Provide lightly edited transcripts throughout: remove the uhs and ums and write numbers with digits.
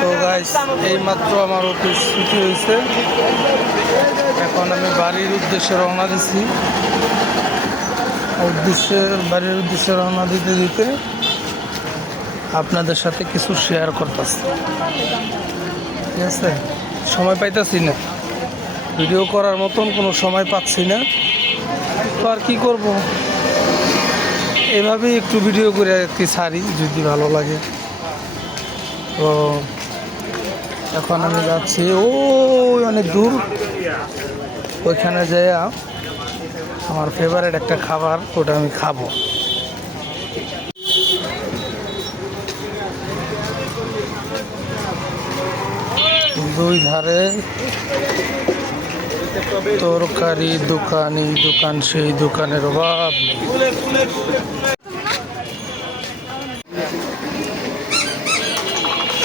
তো গাইস এইমাত্র আমার অফিস ছুটি হয়েছে, এখন আমি বাড়ির উদ্দেশ্যে রওনা দিচ্ছি। বাড়ির উদ্দেশ্যে রওনা দিতে দিতে আপনাদের সাথে কিছু শেয়ার করতেছি। ঠিক আছে, সময় পাইতেছি না, ভিডিও করার মতন কোনো সময় পাচ্ছি না, তো আর কি করব, এভাবেই একটু ভিডিও করে আর কি ছাড়ি যদি ভালো লাগে। তো এখন আমি যাচ্ছি ওই অনেক দূর, ওইখানে যেয়ে আমার ফেভারিট একটা খাবার, ওটা আমি খাবো। দুই ধারে তরকারি দোকান, সেই দোকানের অভাব নেই।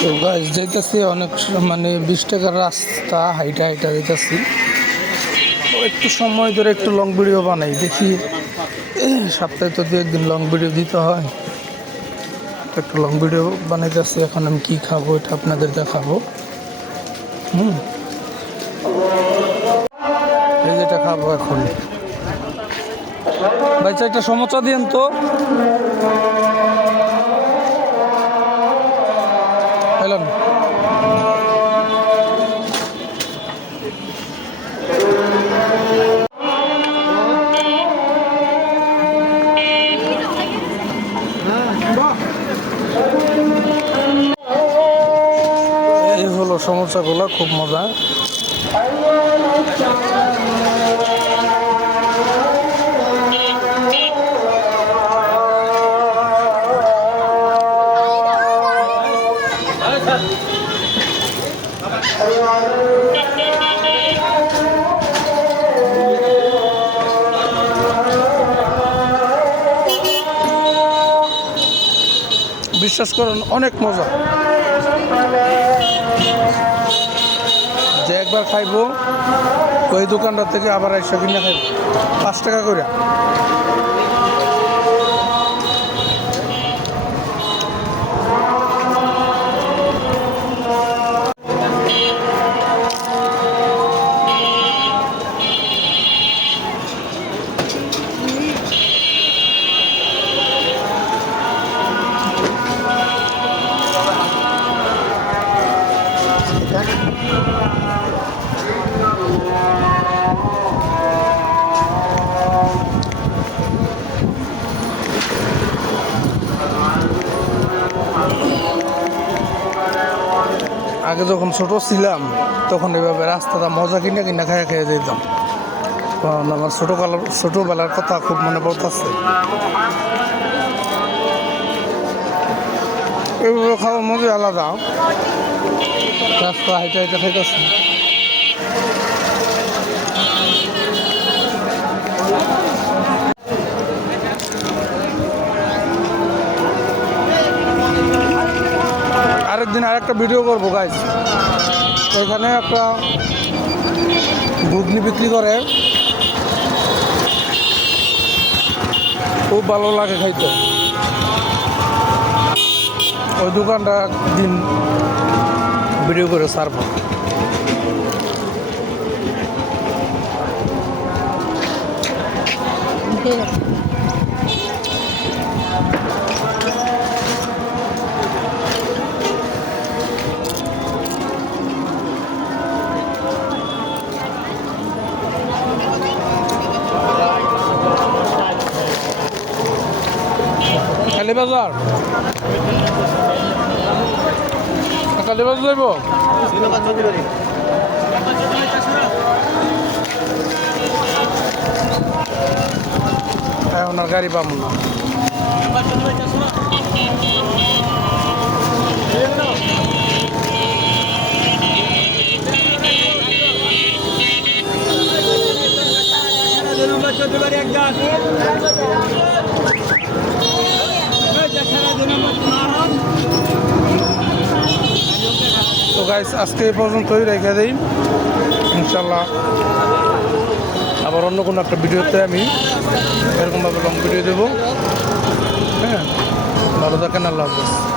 তো গাছ যাইতেছি অনেক, মানে 20 টাকার রাস্তা হাইটা যাইতেছি। একটু সময় ধরে একটু লং ভিডিও বানাই, দেখি সপ্তাহে তো 2 একদিন লং ভিডিও দিতে হয়, একটু লং ভিডিও বানাইতেছি। এখন আমি কি খাবো এটা আপনাদের দেখাবো। এই যেটা খাবো এখন, ভাই একটা সমস্যা দিন তো। এলাম এই হলো সমস্যাগুলো, খুব মজা। বিশ্বাস করুন অনেক মজা, যে একবার খাইবো ওই দোকানটা থেকে আবার 100 কিনে খাইব, 5 টাকা করে। আগে যখন ছোট ছিলাম তখন এভাবে রাস্তাটা মজা কিনা খেয়ে যেতাম, কারণ আমার ছোটোবেলার কথা খুব মনে পড়তেছে। এগুলো খাওয়ার মজা আলাদা, রাস্তা হাইটা খাইতেছে। আরেকদিন আরেকটা ভিডিও করবো গাইজ, এখানে একটা ঘুগনি বিক্রি করে, খুব ভালো লাগে খাইতে। ওই দোকানটা একদিন ভিডিও করে ছাড়বো। কালীবাজার যাইব, ওনার গাড়ি পাবো না। তো গাইস আজকে এই পর্যন্তই রেখে দিই, ইনশাল্লাহ আবার অন্য কোনো একটা ভিডিওতে আমি এরকমভাবে লং ভিডিও দেবো। হ্যাঁ, ভালো থাকেন, আল্লাহ হাফেজ।